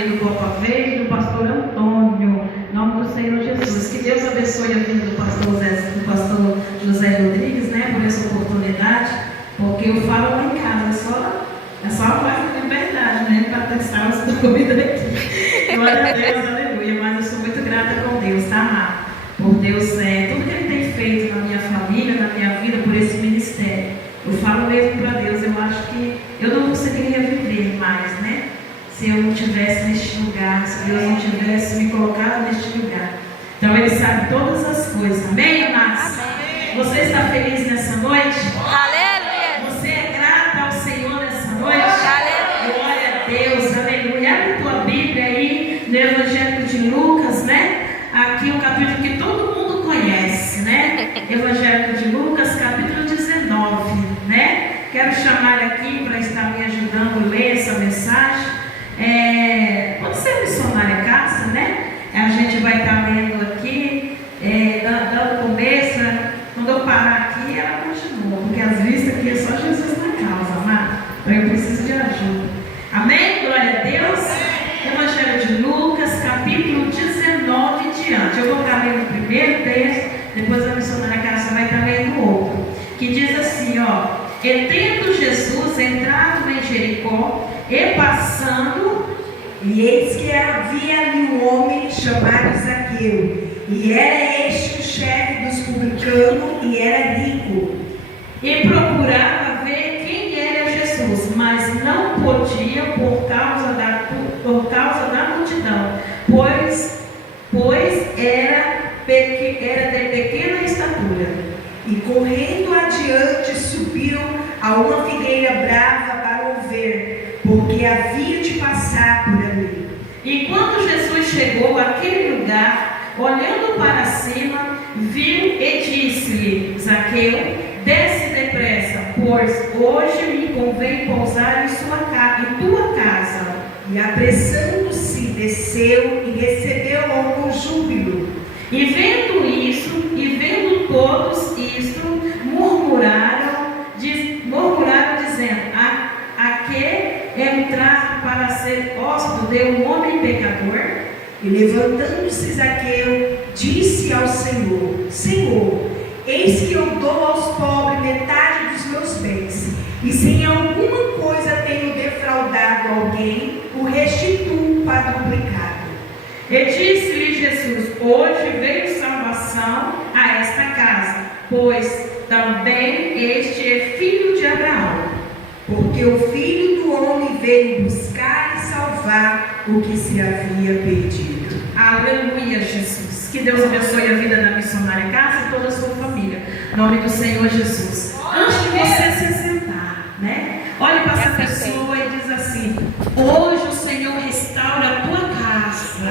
ali do Copa Verde, do pastor Antônio, em nome do Senhor Jesus. Que Deus abençoe a vida do pastor José Rodrigues, né, por essa oportunidade, porque eu falo lá em casa, é só uma coisa de verdade, né, para testar os doidos aqui. Glória a Deus, aleluia, mas eu sou muito grata com Deus, tá, amado? Por Deus, tudo que Ele tem feito na minha família, na minha vida, por esse ministério. Eu falo mesmo para Deus, eu acho que eu não conseguiria viver mais, né? Se eu não estivesse neste lugar, se Deus não tivesse me colocado neste lugar. Então Ele sabe todas as coisas, amém, amados? Amém. Você está feliz nessa noite? Aleluia. Você é grata ao Senhor nessa noite? Aleluia. Glória a Deus, aleluia. Abre a tua Bíblia aí no Evangelho de Lucas, né? Aqui um capítulo que todo mundo conhece, né? Evangelho de Lucas, capítulo 19, né? Quero chamar aqui para estar me ajudando a ler essa mensagem. Pode ser missionária Cássia, né? A gente vai estar lendo aqui, dando começo. Quando eu parar aqui, ela continua, porque as vistas aqui é só Jesus na causa, amado. Então eu preciso de ajuda. Amém? Glória a Deus. Evangelho de Lucas, capítulo 19 em diante. Eu vou estar lendo o primeiro texto, depois a missionária Cássia vai estar lendo o outro. Que diz assim, ó: e tendo Jesus entrado em Jericó, e passando, e eis que havia ali um homem chamado Zaqueu, e era este o chefe dos publicanos, e era rico. E procurava ver quem era Jesus, mas não podia por causa da multidão, pois era de pequena estatura. E correndo adiante subiram a uma figueira brava para o ver, porque havia de passar por ali. E quando Jesus chegou àquele lugar, olhando para cima, viu e disse-lhe: Zaqueu, desce depressa, pois hoje me convém pousar em tua casa. E apressando-se, desceu e recebeu-o com júbilo. E vendo isso, e vendo todos isto, murmuraram dizendo: a que entrar para ser hóspede de um homem pecador? E levantando-se Zaqueu, disse ao Senhor: Senhor, eis que eu dou aos pobres metade dos meus bens, e se em alguma coisa tenho defraudado alguém, o restituo quadruplicado. E disse-lhe Jesus: hoje veio salvação a esta casa, pois também este é filho de Abraão. Porque o Filho do Homem veio buscar e salvar o que se havia perdido. Aleluia, Jesus. Que Deus abençoe a vida da missionária Cássia e toda a sua família. Em nome do Senhor Jesus. Antes de você se sentar, né? Olhe para essa pessoa e diz assim: hoje o Senhor restaura a tua casa.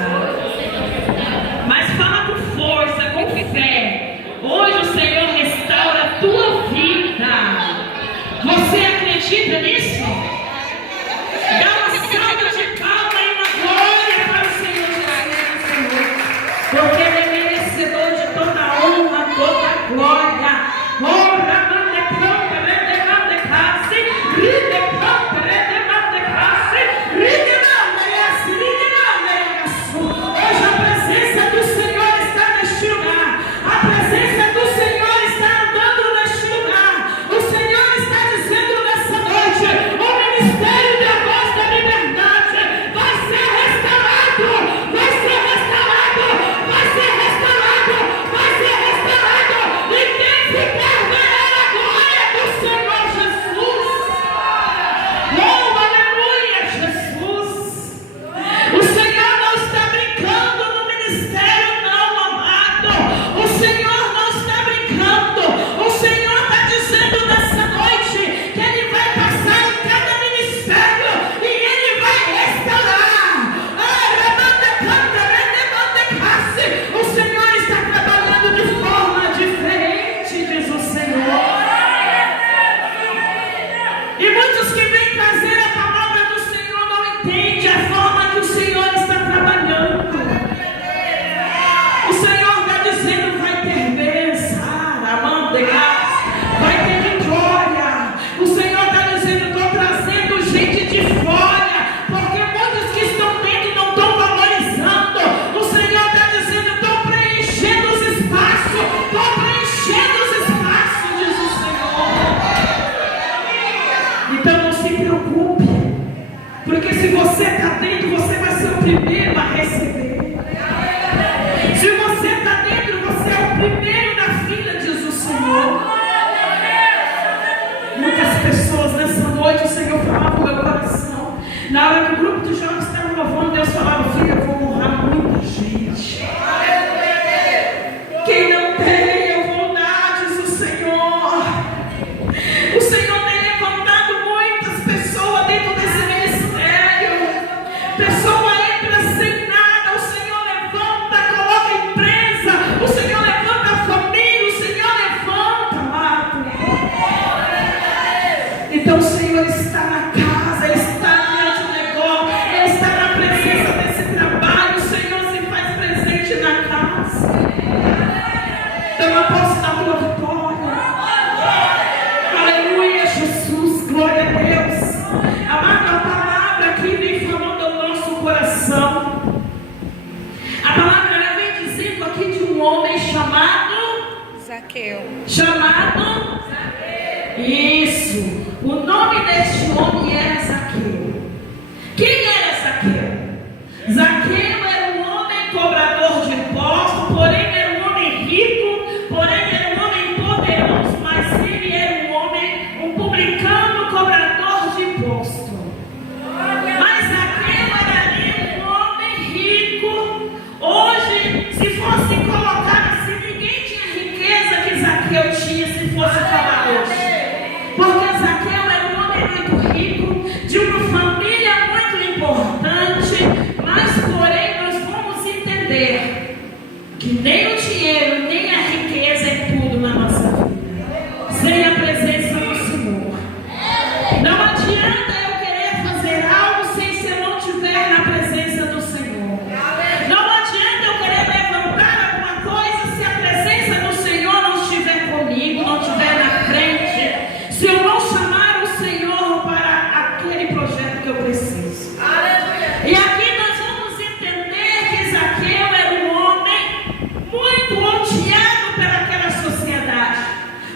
Mas fala com força, com fé. Hoje o Senhor restaura a tua vida. Você acredita nisso? Dá uma salva de palmas e uma glória para o Senhor Jesus, porque Ele é merecedor de toda a honra, toda a glória. Ora, mande pronta, mande casa, primeiro a receber. Se você está dentro, você é o primeiro na fila, diz o Senhor. Muitas pessoas nessa noite, o Senhor falava no meu coração. Na hora que o grupo de jovens estava louvando, Deus falava: filha, eu vou honrar muita gente. Quem não tem, eu vou dar, diz o Senhor. O Senhor tem levantado muitas pessoas dentro desse ministério. Pessoa entra sem nada, o Senhor levanta, coloca empresa, o Senhor levanta a família, o Senhor levanta, amado. Então o Senhor está na casa, Ele está diante do negócio, Ele está na presença desse trabalho, o Senhor se faz presente na casa. Então eu posso dar tua vitória. Aleluia, Jesus, glória a Deus. Amado, a palavra aqui vem falando ao nosso coração. A palavra ela vem dizendo aqui de um homem chamado Zaqueu. Isso. O nome deste homem era Zaqueu. Quem era Zaqueu? Zaqueu era um homem cobrador de impostos, porém era um homem rico, porém era um homem poderoso, mas ele era um homem, um publicano cobrador de impostos. Mas Zaqueu era ali um homem rico. Hoje, se fosse colocar assim, ninguém tinha riqueza que Zaqueu tinha se fosse falar hoje. Porque Zaqueu era um homem muito rico, de uma família muito importante, mas porém nós vamos entender que nem o dinheiro, nem a riqueza é tudo na nossa vida, sem a presença do Senhor. Não adianta eu querer fazer algo se eu não estiver na presença do Senhor. Não adianta eu querer levantar alguma coisa se a presença do Senhor não estiver comigo, não estiver na frente, se eu não chamar o Senhor para aquele projeto que eu preciso. E aqui nós vamos entender que Zaqueu era um homem muito odiado pelaquela sociedade,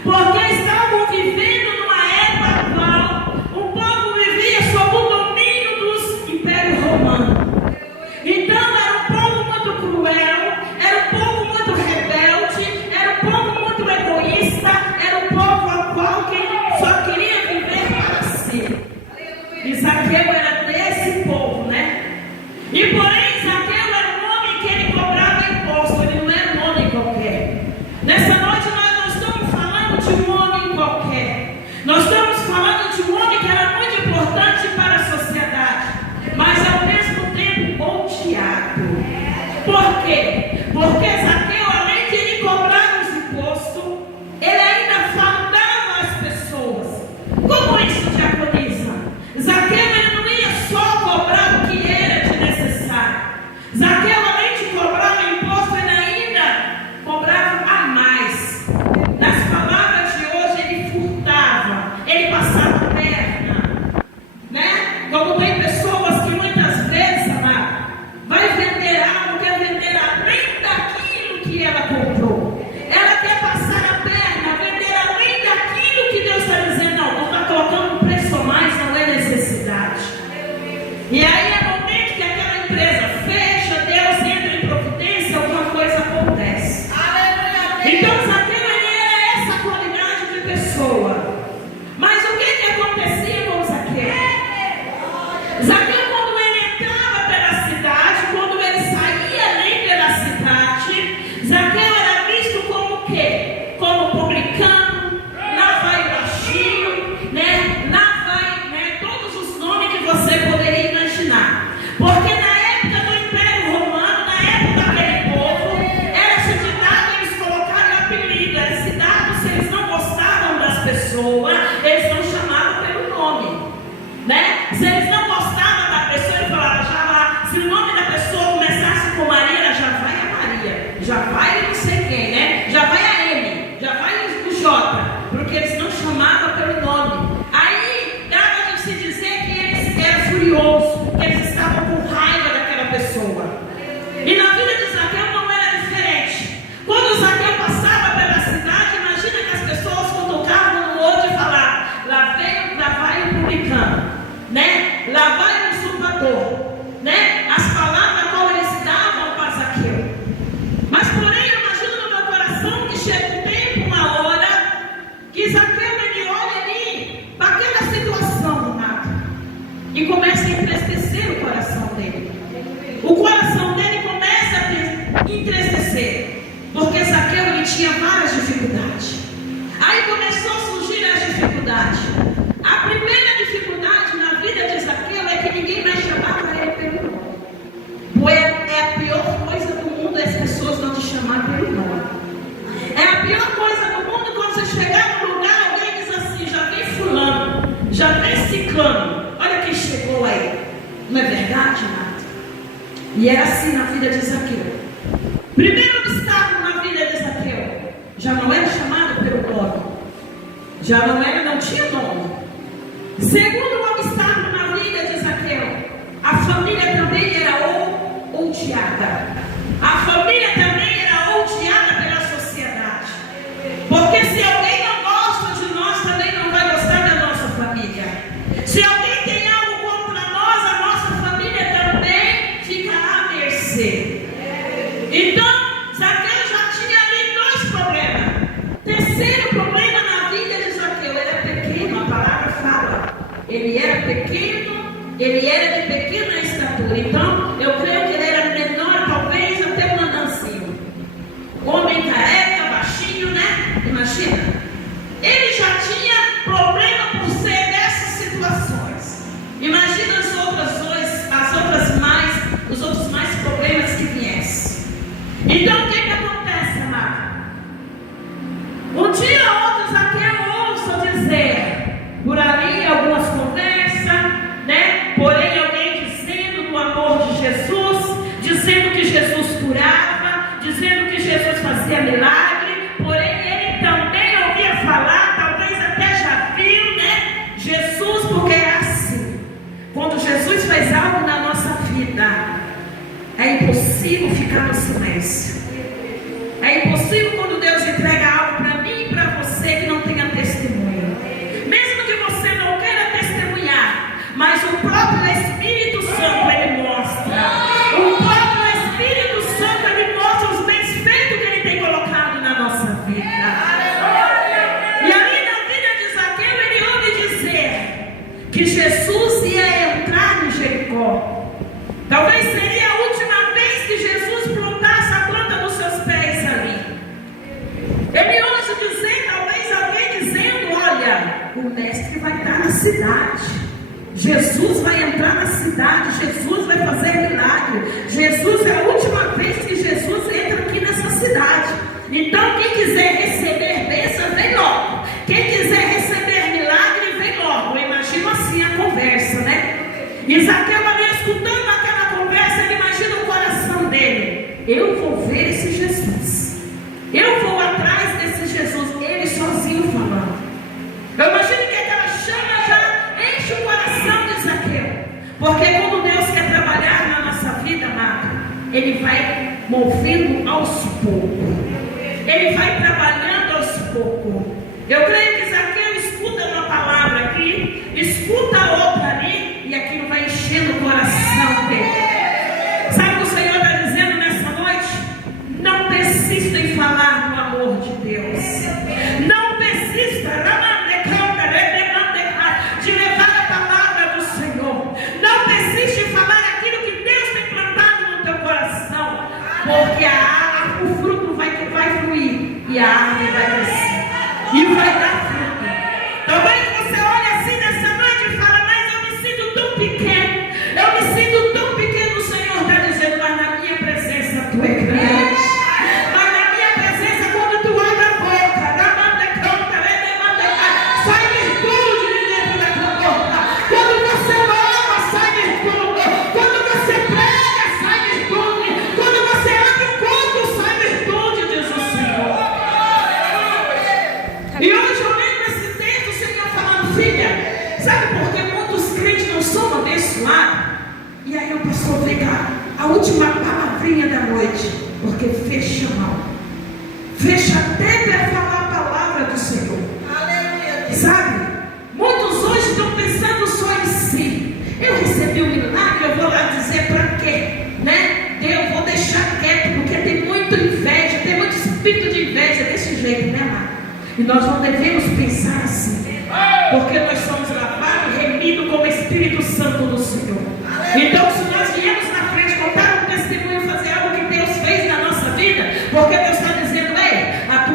porque estavam vivendo numa época atual, o povo vivia sob o domínio dos impérios romanos. Então era um povo muito cruel, era um povo muito rebelde, era um povo muito egoísta, era um povo ao qual quem só queria viver para si. E Zaqueu era desse povo, né? E porém Zaqueu era um homem que ele cobrava imposto, ele não era um homem qualquer. Nessa noite nós não estamos falando de um homem qualquer. Nós estamos falando de um homem que era muito importante para a sociedade, mas ao mesmo tempo odiado. Por quê? Porque Zaqueu, além de ele cobrar os impostos, ele ainda faltava às pessoas. Como isso, diaconisa? Zaqueu ele não ia só cobrar o que era de necessário. Zaqueu, além de cobrar o imposto, ele ainda cobrava a mais. Nas palavras de hoje, ele furtava, ele passava a perna, né? Como tem pessoas que muitas vezes, amado, vai vender algo, quer vender além daquilo tinha várias dificuldades. Aí começou a surgir as dificuldades. A primeira dificuldade na vida de Zaqueu é que ninguém mais chamava ele pelo nome. É a pior coisa do mundo as pessoas não te chamar pelo nome. É a pior coisa do mundo quando você chegar no lugar, alguém diz assim, já vem fulano, já vem ciclano, olha quem chegou aí. Não é verdade, nada? E era assim na vida de Zaqueu. Primeiro obstáculo na vida de Zaqueu, já não era chamado pelo nome. Já não tinha nome. Segundo obstáculo na vida de Zaqueu, a família também era odiada. A família também era odiada pela sociedade. Porque se alguém não gosta de nós, também não vai gostar da nossa família. Se alguém tem algo contra nós, a nossa família também ficará à mercê. Então, Zaqueu já tinha ali dois problemas. Terceiro problema na vida de Zaqueu, ele era pequeno, a palavra fala. Ele era pequeno, ele era de pequena estatura. Então, eu creio que ele era menor, talvez até um andancinho. Homem careca, baixinho, né? Imagina. Ele já tinha problema por ser dessas situações. Imagina os outros mais problemas que viessem. Então, o que acontece, amado? Um dia ou outro, Zaqueu ouço dizer, por ali, algumas conversas, né? Porém, alguém dizendo do amor de Jesus, dizendo que Jesus curava, dizendo que Jesus fazia milagre, porém, ele também ouvia falar, talvez até já viu, né? Jesus, porque é assim. Quando Jesus faz algo na nossa vida, é impossível ficar no silêncio. É impossível quando Deus entrega algo para mim e para você que não tenha testemunho. Mesmo que você não queira testemunhar, mas o próprio Espírito Santo, ele mostra. O próprio Espírito Santo, ele mostra os bens feitos que ele tem colocado na nossa vida. E ali na vida de Zaqueu, ele ouve dizer que Jesus ia entrar em Jericó. Talvez seria a última vez que Jesus plantasse a planta dos seus pés ali. Ele ouve dizer, talvez alguém dizendo, olha, o mestre vai estar na cidade. Jesus vai entrar na cidade, Jesus vai fazer milagre. Jesus é a última vez que Jesus entra aqui nessa cidade. Então quem quiser receber bênção, vem logo. Quem quiser receber milagre, vem logo. Eu imagino assim a conversa, né? E Zaqueu ali escutando aquela conversa, ele imagina o coração dele. Eu vou ver esse Jesus. Eu vou atrás desse Jesus. Ele sozinho falando. Eu imagino que aquela chama já enche o coração de Zaqueu. Porque quando Deus quer trabalhar na nossa vida, amado, ele vai movendo aos poucos. Ele vai trabalhando aos poucos. Eu creio que Zaqueu escuta uma palavra aqui, escuta outra ali, e aquilo vai enchendo o coração dele. Sabe o que o Senhor está dizendo nessa noite? Não persista em falar do amor de Deus. Não persista de levar a palavra do Senhor. Não persiste em falar aquilo que Deus tem plantado no teu coração. Porque o fruto vai fluir e a árvore vai crescer. E vai dar fruto. Talvez você olhe assim nessa noite e fale, mas eu me sinto tão pequeno. Eu me sinto tão pequeno. O Senhor está dizendo, mas na minha presença tu é grande. Mas na minha presença, quando tu abre a boca, sai virtude de dentro da tua boca. Quando você louva, sai virtude. Quando você prega, sai virtude. Quando você abre o culto, sai virtude, diz o Senhor. E hoje eu lembro esse texto, o Senhor falando, filha, sabe por que muitos crentes não são abençoados? E aí o pastor vem cá, a última palavrinha da noite, porque fecha a mão. Fecha até para falar a palavra do Senhor. Aleluia. Sabe? Muitos hoje estão pensando só em si. Eu recebi um milagre, eu vou lá dizer para quê? Né? Eu vou deixar quieto, porque tem muita inveja, tem muito espírito de inveja desse jeito, né, amado? E nós não devemos pensar assim, porque nós somos lavados e remidos com o Espírito Santo do Senhor. Então, se nós viemos na frente contar um testemunho, fazer algo que Deus fez na nossa vida, porque Deus está dizendo, ei, a tua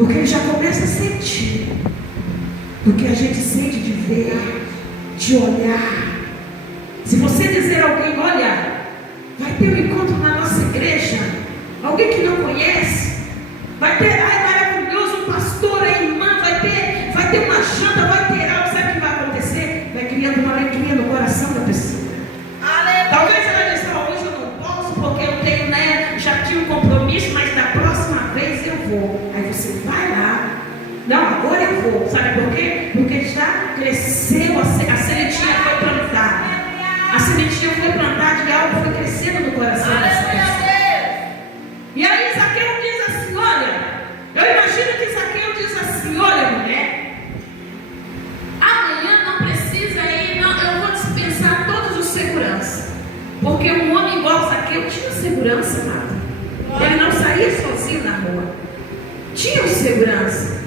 Porque ele já começa a sentir. Porque a gente sente de ver, de olhar. Se você dizer a alguém, olha, vai ter um encontro na nossa igreja, alguém que não conhece, vai ter, ai, maravilhoso, um pastor, a irmã, vai ter uma janta, vai ter algo, sabe o que vai acontecer? Vai criando uma alegria no coração da pessoa. Talvez ela diga, hoje eu não posso, porque eu tenho, né, já tinha um compromisso, mas da próxima vez eu vou. Aí você vai lá, não, agora eu vou, sabe por quê? Porque já cresceu, a sementinha foi plantada. A sementinha foi plantada e algo foi crescendo no coração dessa pessoa. E aí Zaqueu diz assim, olha, eu imagino que Zaqueu diz assim, olha mulher, amanhã não precisa ir, não, eu vou dispensar todos os seguranças. Porque um homem igual Zaqueu tinha segurança, nada. Ele não saía sozinho na rua. Tinha segurança.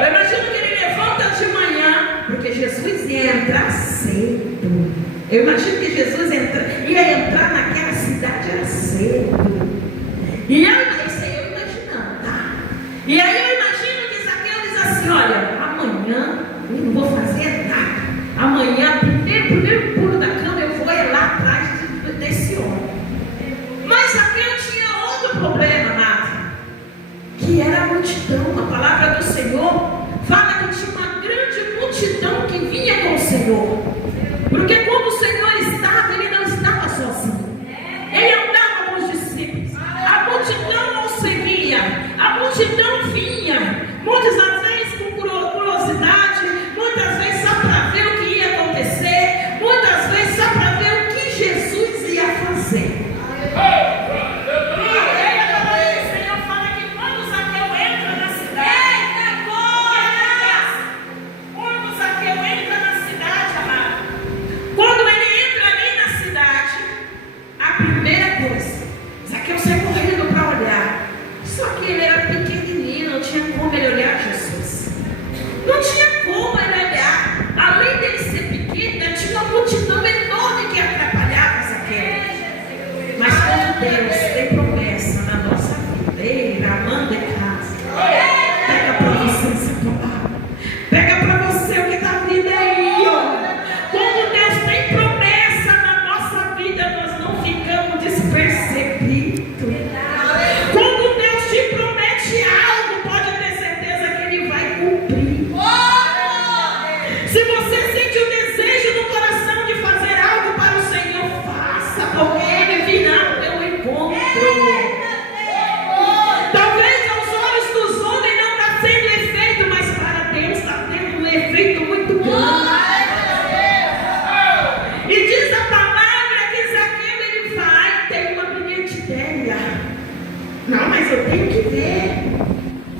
Eu imagino que ele levanta de manhã, porque Jesus ia entrar cedo. Eu imagino que Jesus ia entrar naquela cidade era cedo. E eu imaginando, tá? E aí eu imagino que Zaqueu diz assim, olha, amanhã eu não vou fazer nada. Amanhã, primeiro pulo da cama, eu vou lá atrás desse homem. Mas Zaqueu tinha outro problema, Nata, que era a multidão. A palavra do Senhor fala que tinha uma grande multidão que vinha com o Senhor. Porque quando o Senhor estava, ele não estava sozinho. Ele andava com os discípulos. A multidão o seguia. A multidão vinha. Muitas vezes com curiosidade. Muitas vezes só para ver o que ia acontecer. Muitas vezes só para ver o que Jesus ia fazer. O Senhor fala que quando Zaqueu entra na cidade. Quando Zaqueu entra na cidade, amado. Quando ele entra ali na cidade, a primeira coisa, Zaqueu sai correndo para olhar. Só que ele era pequenininho, não tinha como ele olhar Jesus. Não tinha como ele olhar. Além dele ser pequeno, tinha uma multidão enorme que atrapalhava Zaqueu. Mas quando Deus tem promessa na nossa vida, Ele amando em casa, pega para você essa palavra. Pega para você o que está vindo aí, olha. Quando Deus tem promessa na nossa vida, nós não ficamos despercebidos. Quando Deus te promete algo, pode ter certeza que Ele vai cumprir. Se você sente o desejo no coração de fazer algo para o Senhor, faça, porque Ele virá ao teu encontro. Talvez aos olhos dos homens não está sendo efeito, mas para Deus está tendo um efeito muito grande. E diz a palavra que Zaqueu ele vai, tem uma brilhante ideia. Não, mas eu tenho que ver.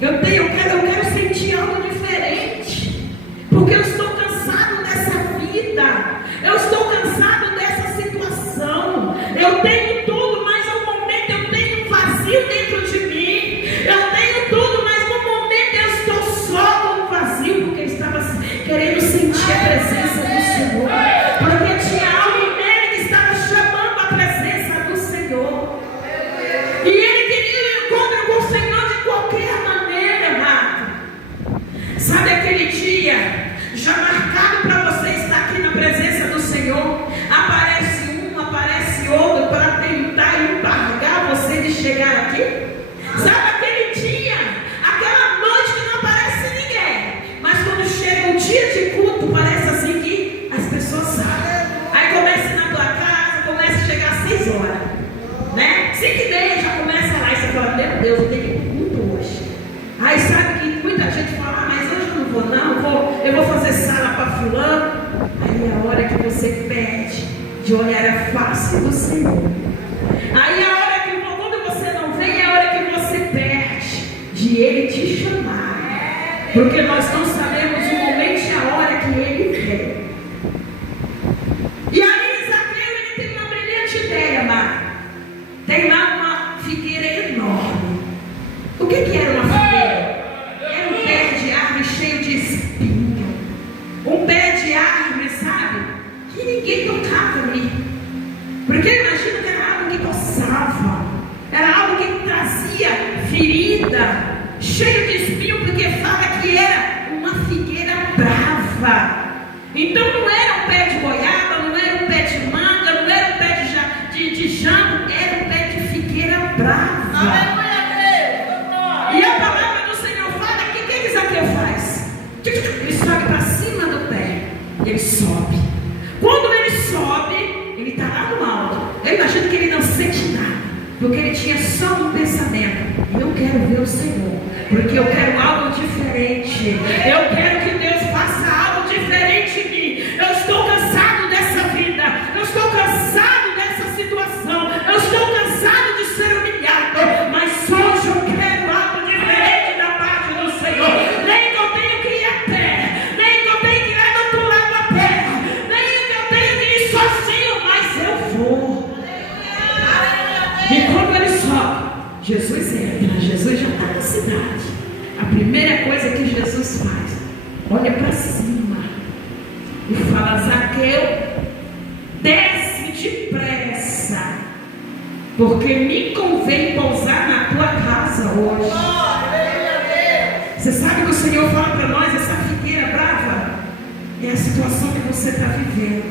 Eu quero sentir algo diferente. Porque eu estou cansado dessa vida. Eu estou cansado dessa situação. Eu tenho tudo, mas ao momento eu tenho um vazio dentro de mim. Eu tenho tudo, mas no momento eu estou só com um vazio. Porque eu estava querendo sentir a presença do Senhor. Porque tinha algo nele que estava chamando a presença do Senhor. E ele queria um encontro com o Senhor de qualquer maneira, amado. Sabe aquele dia já marcado para você estar aqui na presença do Senhor? Aparece um, aparece outro para tentar embargar você de chegar aqui. Sabe aquele dia, aquela noite que não aparece ninguém, mas quando chega o dia de culto, parece assim que as pessoas sabem. Aí começa na tua casa, começa a chegar às 6 horas, né? 5h30 já começa lá e você fala, meu Deus, eu tenho que ir para o culto hoje. Aí sabe que muita gente fala, mas hoje eu não vou não, eu vou fazer sala para fulano. Aí é a hora que você pede de olhar a face do Senhor. Aí a hora que quando você não vem, é a hora que você perde de Ele te chamar. Porque nós não sabemos o momento e a hora que Ele vem. E aí Zaqueu ele tem uma brilhante ideia, Mar. Tem lá uma figueira enorme. O que era uma figueira? Era um pé de árvore cheio de espinho. Um pé de árvore, sabe? Que ninguém tocava ali. Porque eu imagino que era algo que coçava. Era algo que trazia ferida, cheio de espinho, porque Então não era um pé de goiaba, não era um pé de manga, não era um pé de jambo, era um pé de figueira brava. E a palavra do Senhor fala que o que Zaqueu faz? Ele sobe para cima do pé. Ele sobe. Quando ele sobe, ele está lá no alto. Eu imagino que ele não sente nada, porque ele tinha só um pensamento: eu quero ver o Senhor, porque eu quero algo diferente. Eu quero que Deus faça algo diferente em mim. Eu estou cansado dessa vida. Eu estou cansado dessa situação. Eu estou cansado de ser humilhado. Mas hoje eu quero algo diferente da parte do Senhor. Nem que eu tenho que ir a pé, nem que eu tenho que ir lá do outro lado a pé, nem que eu tenho que ir sozinho, mas eu vou. E quando ele sobe, Jesus entra. Jesus já está na cidade. A primeira coisa que Jesus faz, olha para cima e fala: Zaqueu, desce depressa, porque me convém pousar na tua casa hoje. Você sabe que o Senhor fala para nós: essa figueira brava é a situação que você está vivendo.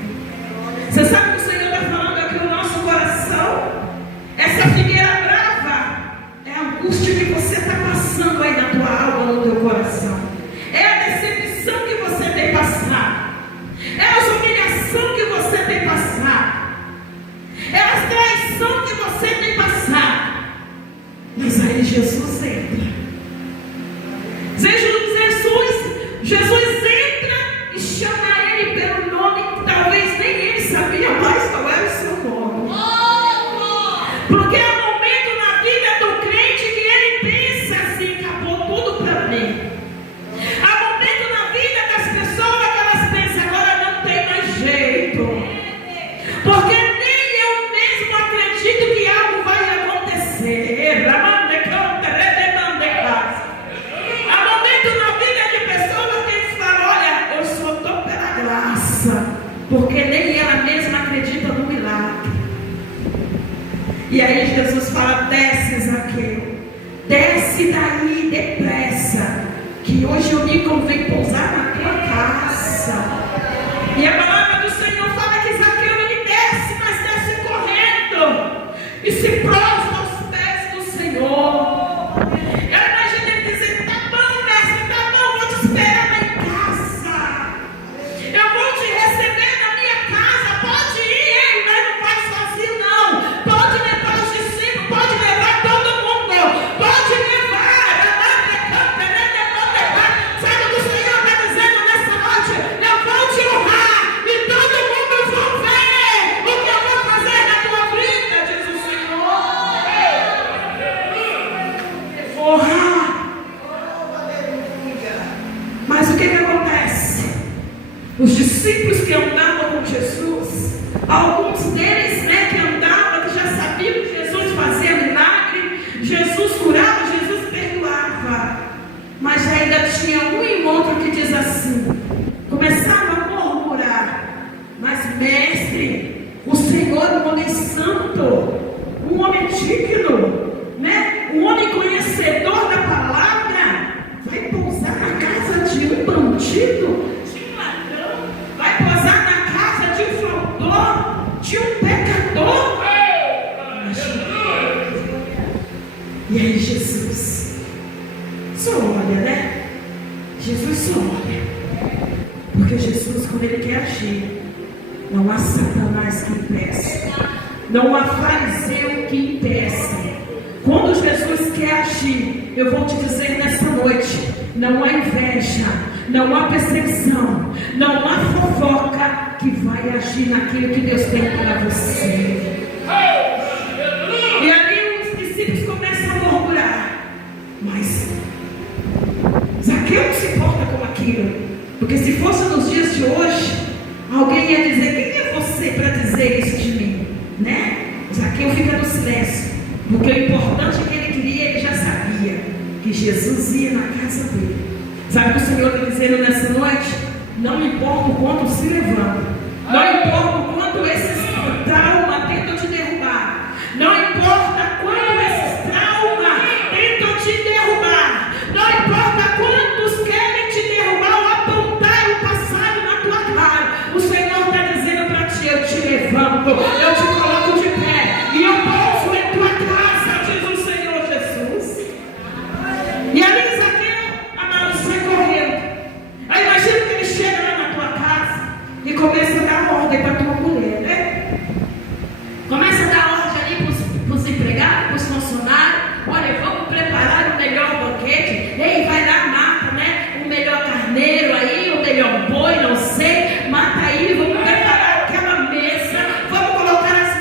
Você sabe que o Senhor está falando aqui no nosso coração? Essa figueira brava é a angústia que você está passando aí na tua alma, no teu coração. É a decepção que você tem passado. É a humilhação que você tem passado. É a traição que você tem passado. Mas aí Jesus entra. Jesus entra e chama ele pelo nome que talvez nem ele sabia mais qual era o seu nome. Porque é um momento na vida do crente que ele pensa assim: acabou tudo para mim. Há momento na vida das pessoas que elas pensam: agora não tem mais jeito. Porque nem eu mesmo acredito que algo vai acontecer. Há momento na vida de pessoas que eles falam: olha, eu só estou pela graça. Porque nem ela mesma acredita no milagre. E aí Jesus fala: desce, Zaqueu, desce daí depressa, que hoje eu me convém pousar na tua casa. E a palavra do Senhor fala que Zaqueu ele desce, mas desce correndo e se prostra aos pés do Senhor. Eu imagino ele dizer: tá bom, mestre, tá bom, vou te esperar lá em casa. Eu vou te receber na minha casa. Pode ir, hein? Mas não vai sozinho, não. Pode levar os discípulos, pode levar todo mundo. Pode levar. Sabe o que o Senhor está dizendo nessa noite? Eu vou te honrar e todo mundo vai ver o que eu vou fazer na tua vida, diz o Senhor. Honrar. Mas o que acontece? Os discípulos que andavam com Jesus, alguns deles, que andavam, que já sabiam que Jesus fazia milagre, Jesus curava, Jesus perdoava, mas ainda tinha um e outro que diz assim, começava a murmurar: mas mestre, o Senhor é um homem santo, um homem digno, um homem conhecedor da palavra, vai pousar na casa de um bandido, de um ladrão, vai pousar na casa de um fraudador, de um pecador. E aí Jesus só olha, Jesus só olha, porque Jesus, quando ele quer agir, não há Satanás que impeça, não há fariseu que impeça. Quando Jesus quer agir, eu vou te dizer nessa noite, não há inveja, não há perseguição, não há fofoca que vai agir naquilo que Deus tem para você. E ali os discípulos começam a murmurar, mas Zaqueu não se importa com aquilo, porque se fosse nos dias de hoje, alguém ia dizer: quem é você para dizer isso de mim? Zaqueu fica no silêncio, porque o importante é que ele queria, ele já sabia que Jesus ia na casa dele. Sabe o que o Senhor está dizendo nessa noite? Não importa o quanto se levanta, não importa o quanto esses traumas tentam te derrubar, não importa quanto esses traumas tentam te derrubar, não importa quantos querem te derrubar ou apontar o passado na tua cara, levando, eu te coloco de pé e eu pouso em tua casa, diz o Senhor Jesus. E ali Zaqueu, amado, sai correndo. Aí imagina que ele chega lá na tua casa e começa a dar ordem para tua mulher, né? Começa a dar ordem ali para os empregados, para os funcionários. Olha, vamos preparar o melhor banquete. Ei, vai lá, mata, né? O melhor carneiro aí, o melhor boi, não sei. Mata aí, vamos preparar aquela mesa. Vamos colocar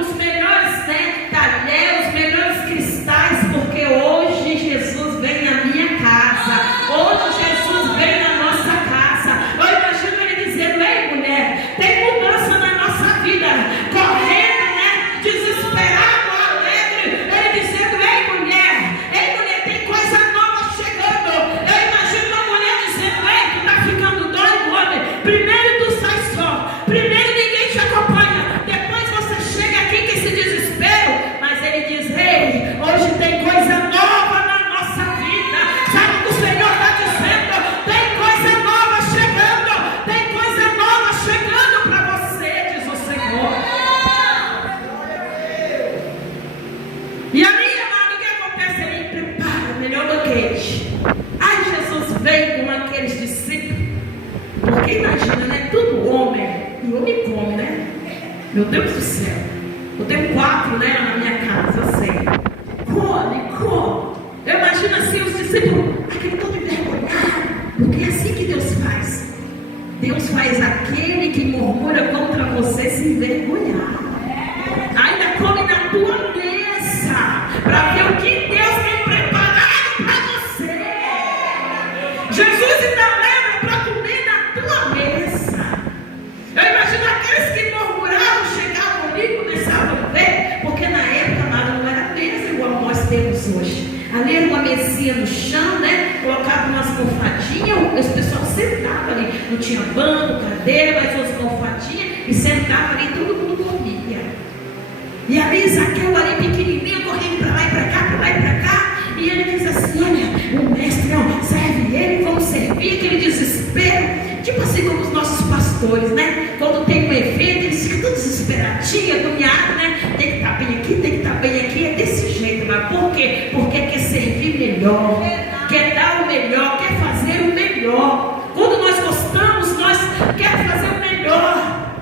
os melhores, né, talheres, os melhores cristais, porque hoje Jesus vem na minha casa. Hoje Jesus vem na nossa casa. Eu imagino ele dizendo: ei, mulher, tem mudança na nossa vida. Correndo, né? Desesperado, alegre. Ele dizendo: ei, mulher, tem coisa nova chegando. Eu imagino uma mulher dizendo: ei, tu tá ficando doido, homem. Primeiro tu sai só. Primeiro ninguém te acompanha. Depois você chega aqui com esse desespero. Mas ele diz: ei, hoje tem coisa nova na nossa vida. Sabe o que o Senhor está dizendo? Tem coisa nova chegando. Tem coisa nova chegando para você, diz o Senhor. E ali, amado, o que acontece? Ele prepara o melhor banquete. Aí Jesus vem com aqueles discípulos. Porque imagina, né? Tudo homem. E homem come, né? Meu Deus do céu. Eu tenho 4, né, lá na minha casa, eu sei. Come. Eu imagino assim os discípulos, aquele todo envergonhado. Porque é assim que Deus faz. Deus faz aquele que murmura contra você se envergonhar. Ainda come na tua mesa, para ver o que Deus tem preparado para você. Jesus ainda leva para comer na tua mesa. Eu imagino aqueles que murmuravam, chegavam ali e começavam a ver, porque na época, amado, não era mesa igual nós temos hoje. Ali era uma mesinha no chão, né? Colocava umas almofadinhas, o pessoal sentava ali. Não tinha banco, cadeira, mas umas almofadinhas, e sentava ali, todo mundo comia. E ali Zaqueu ali pequenininho, correndo para lá e para cá, para lá e para cá. E ele diz assim: olha, o mestre, não, serve ele, vamos servir. Aquele desespero, tipo assim como os nossos pastores, né? Quando tem um evento, eles ficam todos desesperadinhos, agoniados, né? Tem que estar bem aqui, tem que estar bem aqui. É desse jeito, mas por quê? Porque quer servir melhor, quer dar o melhor, quer fazer o melhor. Quando nós gostamos, nós queremos fazer o melhor.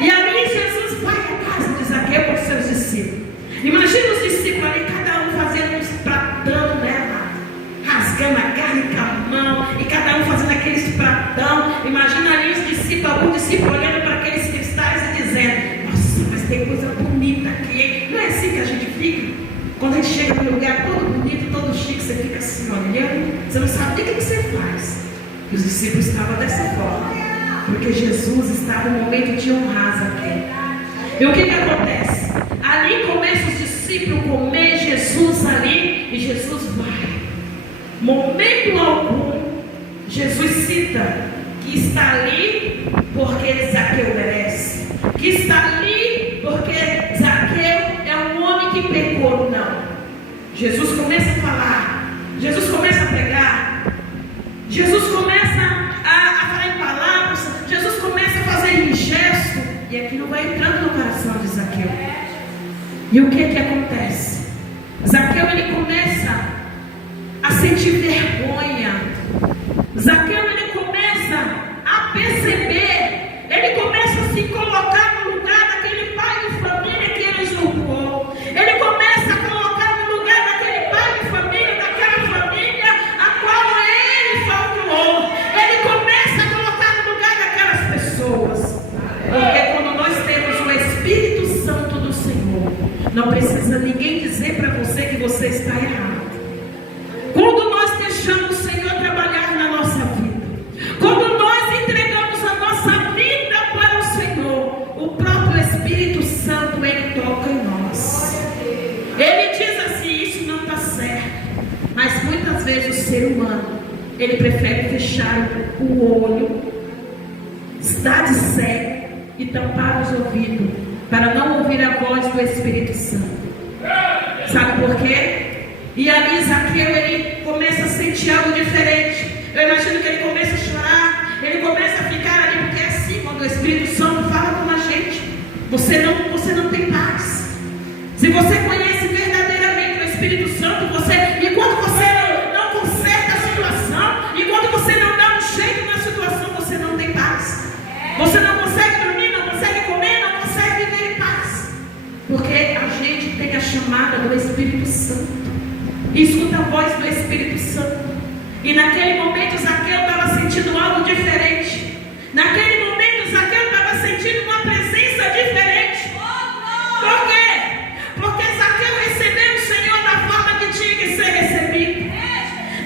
E ali Jesus vai à casa de Zaqueu com os seus discípulos. Imagina os discípulos ali, cada um fazendo uns pratão, né? Rasgando a carne com a mão, e cada um fazendo aqueles pratão. Imagina ali os discípulos, alguns discípulos olhando para aqueles cristais e dizendo: nossa, mas tem coisa bonita aqui. Não é assim que a gente fica? Quando a gente chega num lugar todo bonito, todo chique, você fica assim olhando, você não sabe nem o que você faz. E os discípulos estavam dessa forma, porque Jesus estava no momento de honrar Zaqueu. E o que acontece? Ali começam os discípulos a comer Jesus ali, e Jesus vai. Momento algum, Jesus cita que está ali porque Zaqueu merece, que está ali porque Zaqueu é um homem que pecou. Não. Jesus começa a falar, Jesus começa a pregar, Jesus começa a falar em palavras, Jesus começa a fazer em gesto, e aquilo vai entrando no coração de Zaqueu. E o que acontece? Zaqueu, ele começa a sentir vergonha. Zaqueu, ele começa a perceber, ele começa a se colocar no lugar daquele pai de família que ele julgou. Ele começa a colocar no lugar daquele pai de família, daquela família a qual ele faltou. Ele começa a colocar no lugar daquelas pessoas. Porque quando nós temos o Espírito Santo do Senhor, não precisa ninguém dizer para você que você está errado. Quando nós deixamos o Senhor trabalhar na nossa vida, quando nós entregamos a nossa vida para o Senhor, o próprio Espírito Santo, ele toca em nós. Ele diz assim: isso não está certo. Mas muitas vezes o ser humano, ele prefere fechar o olho, estar de cego e tampar os ouvidos, para não ouvir a voz do Espírito Santo. Sabe por quê? E ali Zaqueu, ele começa a sentir algo diferente. Eu imagino que ele começa a chorar, ele começa a ficar ali, porque é assim, quando o Espírito Santo fala com a gente, você não tem paz. Se você conhece verdadeiramente o Espírito Santo, enquanto você não conserta a situação, enquanto você não dá um jeito na situação, você não tem paz. Você não consegue dormir, não consegue comer, não consegue viver em paz. Porque a gente tem a chamada do Espírito Santo. E escuta a voz do Espírito Santo. E naquele momento Zaqueu estava sentindo algo diferente. Naquele momento Zaqueu estava sentindo uma presença diferente. Por quê? Porque Zaqueu recebeu o Senhor da forma que tinha que ser recebido.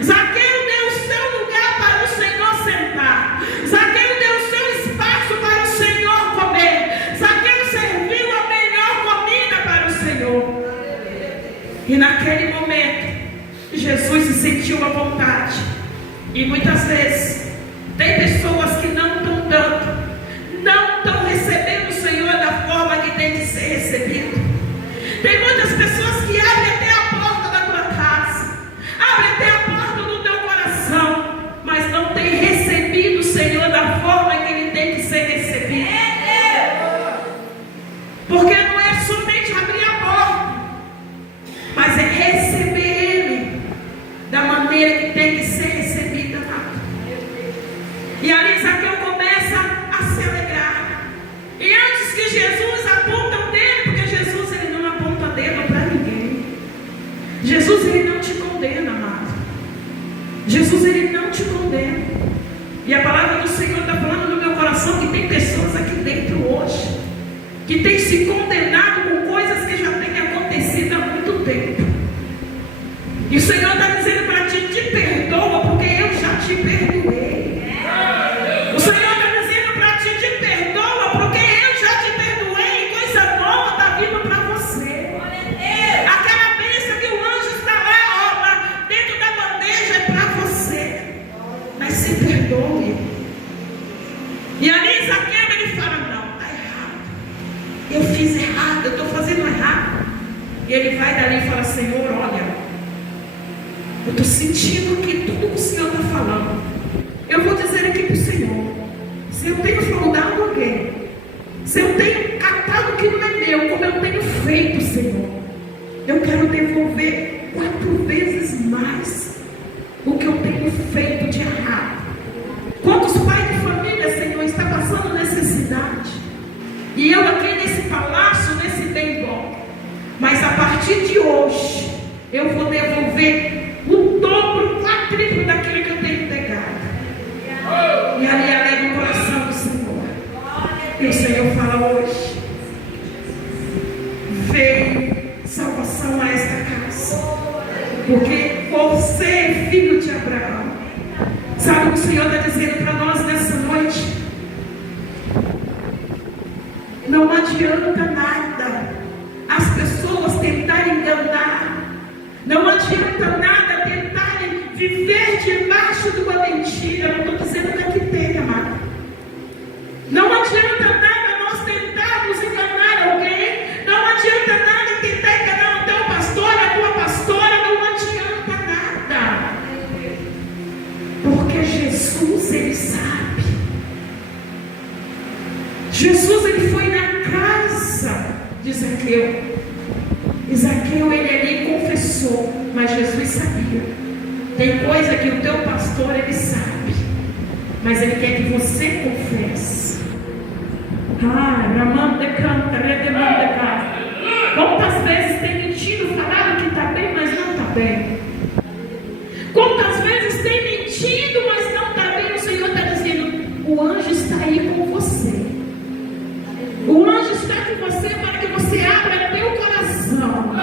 Zaqueu deu o seu lugar para o Senhor sentar. Zaqueu deu o seu espaço para o Senhor comer. Zaqueu serviu a melhor comida para o Senhor. E naquele momento Jesus se sentiu à vontade. E muitas vezes tem pessoas que não estão recebendo o Senhor da forma que tem que ser recebido. Tem muitas pessoas que abrem até a porta da tua casa, abrem até a porta do teu coração, mas não tem recebido o Senhor da forma que ele tem que ser recebido. Porque não é somente abrir a porta, mas é receber ele da maneira que tem que ser recebida. E ali Zaqueu começa a se alegrar. E antes que Jesus aponta o dedo, porque Jesus ele não aponta dedo para ninguém. Jesus ele não te condena, amado. Jesus ele não te condena. E a palavra do Senhor está falando no meu coração que tem pessoas aqui dentro hoje que têm se condenado com coisas que já têm acontecido há muito tempo. E o Senhor está dizendo para ti: te perdoa, porque eu já te perdoei. O Senhor está dizendo para ti: te perdoa, porque eu já te perdoei. E coisa nova está vindo para você. Aquela bênção que o anjo está lá, dentro da bandeja, é para você. Mas se perdoe. E ali Zaqueu ele fala: não, está errado. Eu fiz errado, eu estou fazendo errado. E ele vai dali e fala: Senhor, olha, eu estou sentindo que tudo que o Senhor está falando, eu vou dizer aqui para o Senhor. Se eu tenho fraudado alguém, se eu tenho catado o que não é meu, como eu tenho feito, Senhor, eu quero devolver 4 vezes mais o que eu tenho feito de errado. Quantos pais de família, Senhor, está passando necessidade? E eu aqui nesse palácio, nesse bem bom. Mas a partir de hoje, eu vou devolver o dobro, o quadruplo daquilo que eu tenho pegado. E ali alegra o coração do Senhor. E o Senhor fala hoje: veio salvação a esta casa, porque você é filho de Abraão. Sabe o que o Senhor está dizendo para nós nessa noite? Não adianta nada as pessoas tentarem enganar. Não adianta nada tentarem viver debaixo de uma mentira. Não estou dizendo que aqui tem, amado. Não adianta nada nós tentarmos enganar alguém. Não adianta nada tentar enganar o teu pastor, a tua pastora. Não adianta nada. Porque Jesus, ele sabe. Jesus, ele foi na casa de Zaqueu. E Zaqueu, ele ali confessou, mas Jesus sabia. Tem coisa que o teu pastor, ele sabe, mas ele quer que você confesse. Ramanda canta, redemanda casa. Quantas vezes tem mentido, falado que está bem, mas não está bem? Quantas vezes tem mentido, mas não está bem? O Senhor está dizendo: o anjo está aí com você. O anjo está com você para que você abra teu coração.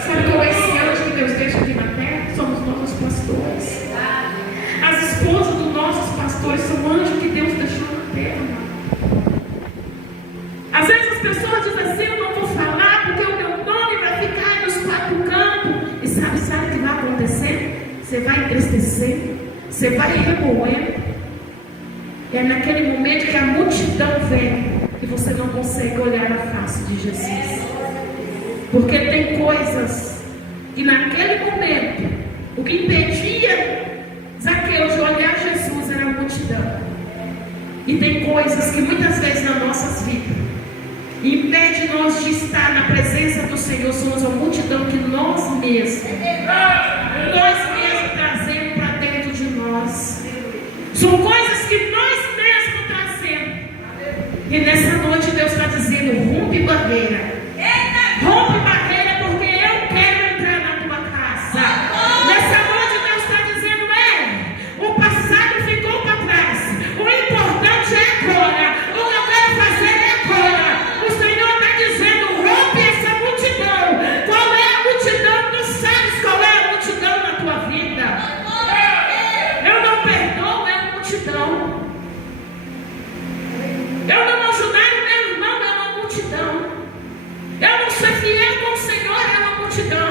Sabe qual é esse anjo que Deus deixa aqui na terra? Somos nossos pastores. As esposas dos nossos pastores são anjos que Deus deixou na terra. Às vezes as pessoas dizem assim: eu não vou falar porque o meu nome vai ficar nos 4 cantos. E sabe o que vai acontecer? Você vai entristecer, você vai remoer. É naquele momento que a multidão vem e você não consegue olhar na face de Jesus. Porque tem coisas que naquele momento, o que impedia Zaqueu de olhar Jesus era a multidão. E tem coisas que muitas vezes nas nossas vidas impede nós de estar na presença do Senhor, somos uma multidão que nós mesmos trazemos para dentro de nós. São coisas que nós mesmos trazemos. E nessa noite Deus está dizendo: rompe barreira. Rompe barreira, porque eu quero entrar na tua casa. Nessa noite Deus está dizendo: o passado ficou para trás. O importante é agora. O que eu quero fazer é agora. O Senhor está dizendo: rompe essa multidão. Qual é a multidão? Tu sabes qual é a multidão na tua vida. Eu não perdoo, é uma multidão. Eu não ajudar o meu irmão, é uma multidão. Eu não ser fiel com o Senhor, é uma multidão.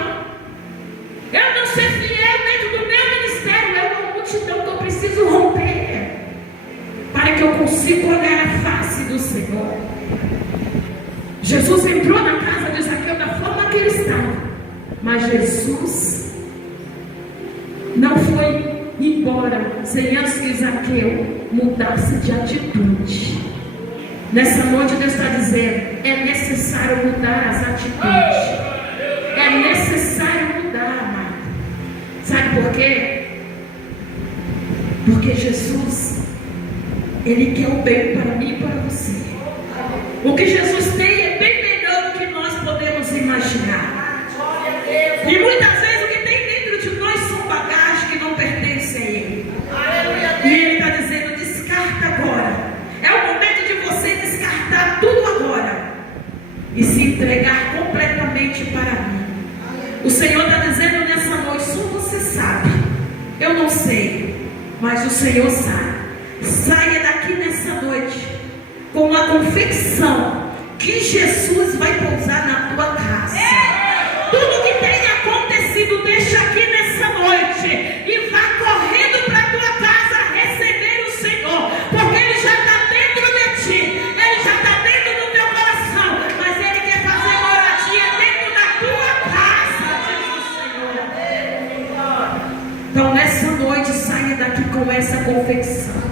Eu não ser fiel dentro do meu ministério, é uma multidão que eu preciso romper, para que eu consiga olhar a face do Senhor. Jesus entrou na casa de Zaqueu da forma que ele estava, mas Jesus não foi embora sem antes que Zaqueu mudasse de atitude. Nessa noite Deus está dizendo: é necessário mudar as atitudes. É necessário mudar, amado. Sabe por quê? Porque Jesus, Ele quer o bem para mim e para você. O que Jesus tem é bem melhor do que nós podemos imaginar. E muitas vezes o que tem dentro de nós são bagagens que não pertencem a Ele. E Ele está dizendo: descarta agora. É o momento de você descartar tudo agora e se entregar completamente para mim. O Senhor está dizendo nessa noite: só você sabe. Eu não sei, mas o Senhor sabe. Saia daqui nessa noite com a convicção que Jesus vai pousar na tua casa. Tudo que tem acontecido, deixa aqui nessa noite e vá correndo para a tua casa receber o Senhor, porque Ele já está dentro de ti, Ele já está dentro do teu coração, mas Ele quer fazer moradia dentro da tua casa, diz o Senhor. Então nessa noite saia daqui com essa convicção.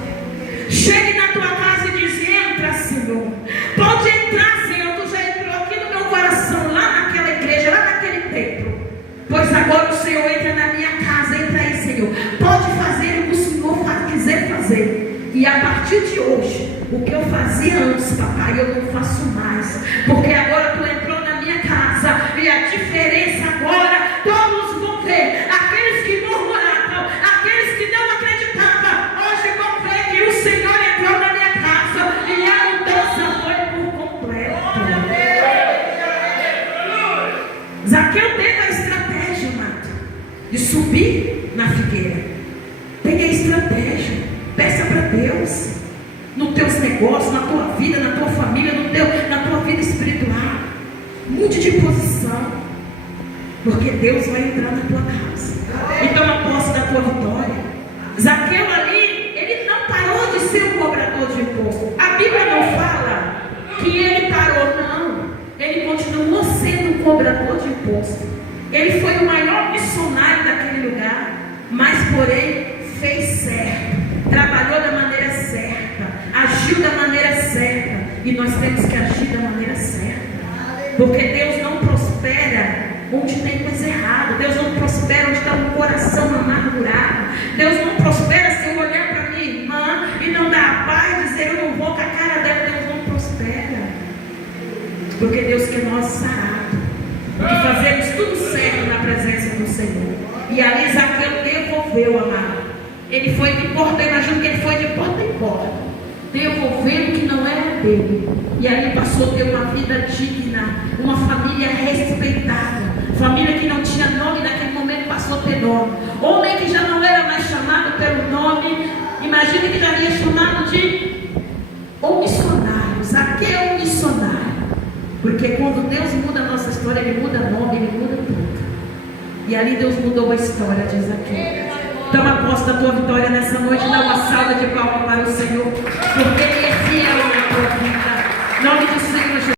Chegue na tua casa e diz: entra, Senhor. Pode entrar, Senhor. Tu já entrou aqui no meu coração, lá naquela igreja, lá naquele templo. Pois agora o Senhor entra na minha casa. Entra aí, Senhor. Pode fazer o que o Senhor quiser fazer. E a partir de hoje, o que eu fazia antes, papai, eu não faço mais. Porque agora tu entrou na minha casa. E a diferença agora, todos vão ver. Aqueles que murmuravam, aqueles que não acreditavam, hoje vão ver que o Senhor entrou na minha casa. E a mudança foi por completo. Zaqueu teve a estratégia, amado, de subir na figueira. Tenha estratégia. Peça para Deus. Nos teus negócios, na tua vida, na tua família, na tua vida espiritual. Mude de posição. Porque Deus vai entrar na tua casa. E toma posse da tua vitória. Zaqueu ali, ele não parou de ser um cobrador de imposto. A Bíblia não fala que ele parou, não. Ele continuou sendo um cobrador de imposto. Ele foi o maior missionário daquele lugar. Mas porém, fez certo. Trabalhou da maneira certa. Agiu da maneira certa. E nós temos que agir da maneira certa. Porque Deus não prospera onde tem coisa errada. Deus não prospera onde está um coração amargurado. Deus não prospera se eu olhar para minha irmã e não dar a paz e dizer: eu não vou com a cara dela. Deus não prospera. Porque Deus quer nós sarados, que fazemos tudo certo na presença do Senhor. E ali Zaqueu devolveu, amado. Ele foi de porta, eu imagino que ele foi de porta em porta, devolvendo o que não era dele. E ali passou a ter uma vida digna, uma família respeitada, família que não tinha nome, naquele momento passou a ter nome. Homem que já não era mais chamado pelo nome, imagina que já havia chamado de um missionário. Zaqueu missionário. Porque quando Deus muda a nossa história, Ele muda nome, Ele muda tudo. E ali Deus mudou a história de Zaqueu. Toma posse da tua vitória nessa noite. Dá uma salva de palmas para o Senhor, porque Ele é fiel na tua vida. Em nome de